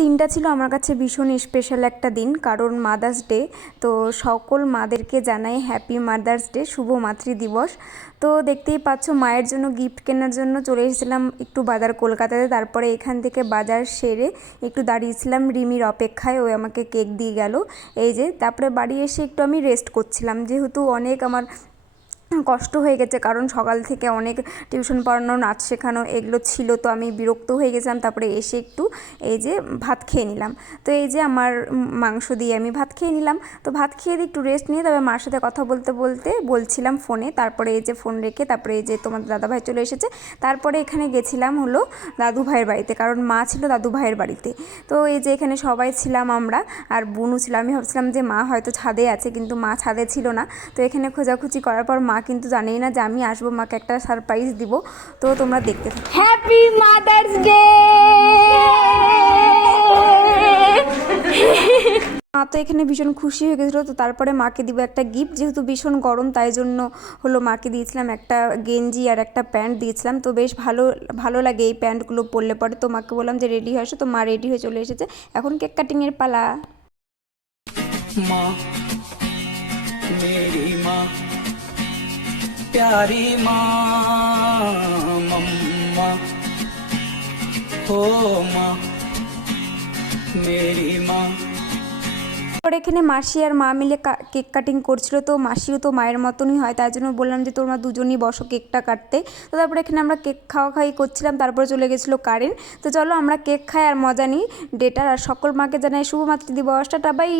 দিনটা ছিল আমার কাছে ভীষণ স্পেশাল একটা দিন, কারণ মাদার্স ডে। তো সকল মাদেরকে জানাই হ্যাপি মাদার্স ডে, শুভ মাতৃদিবস। তো দেখতেই পাচ্ছ মায়ের জন্য গিফট কেনার জন্য চলে এসেছিলাম একটু বাজার কলকাতাতে। তারপরে এখান থেকে বাজার সেরে একটু দাঁড়িয়েছিলাম রিমির অপেক্ষায়, ও আমাকে কেক দিয়ে গেল। এই যে তারপরে বাড়ি এসে একটু আমি রেস্ট করছিলাম, যেহেতু অনেক আমার কষ্ট হয়ে গেছে, কারণ সকাল থেকে অনেক টিউশন পড়ানো, নাচ শেখানো এগুলো ছিল। তো আমি বিরক্ত হয়ে গেছিলাম। তারপরে এসে একটু এই যে ভাত খেয়ে নিলাম। তো এই যে আমার মাংস দিয়ে আমি ভাত খেয়ে নিলাম। তো ভাত খেয়ে দিয়ে একটু রেস্ট নিয়ে তবে মার সাথে কথা বলতে বলতে বলছিলাম ফোনে। তারপরে এই যে ফোন রেখে তারপরে এই যে তোমার দাদাভাই চলে এসেছে। তারপরে এখানে গেছিলাম হলো দাদু ভাইয়ের বাড়িতে, কারণ মা ছিল দাদু ভাইয়ের বাড়িতে। তো এই যে এখানে সবাই ছিলাম আমরা, আর বুনু ছিল। আমি ভাবছিলাম যে মা হয়তো ছাদে আছে, কিন্তু মা ছাদে ছিল না। তো এখানে খোঁজাখুঁজি করার পর মা কিন্তু জানেই না যে আমি আসবো, মাকে একটা সারপ্রাইজ দিব। তো তোমরা দেখতে থাকো। Happy mother's day. মা তো এখানে ভীষণ খুশি হয়ে গেছিলো। তো তারপরে মাকে দিব একটা গিফট, যেহেতু ভীষণ গরম তাই জন্য হলো মাকে দিয়েছিলাম একটা গেঞ্জি আর একটা প্যান্ট দিয়েছিলাম। তো বেশ ভালো ভালো লাগে এই প্যান্টগুলো পরলে পরে। তো মাকে বললাম যে রেডি হয়ে আসো, তো মা রেডি হয়ে চলে এসেছে। এখন কেক কাটিংয়ের পালা। माँ मेरी माँ प्यारी माँ मम्मा हो माँ मेरी माँ। পরে এখানে মাসি আর মা মিলে কেক কাটিং করছিল। তো মাসিও তো মায়ের মতনই হয়, তাই জন্য বললাম যে তোমরা দুজনই বসো কেকটা কাটতে। তো তারপরে এখানে আমরা কেক খাওয়াই করছিলাম। তারপরে চলে গেছিলো কারেন্ট। তো চলো আমরা কেক খাই আর মজা নিই ডেটার। আর সকল মাকে জানাই শুভ মাতৃদিবস। Tata bye.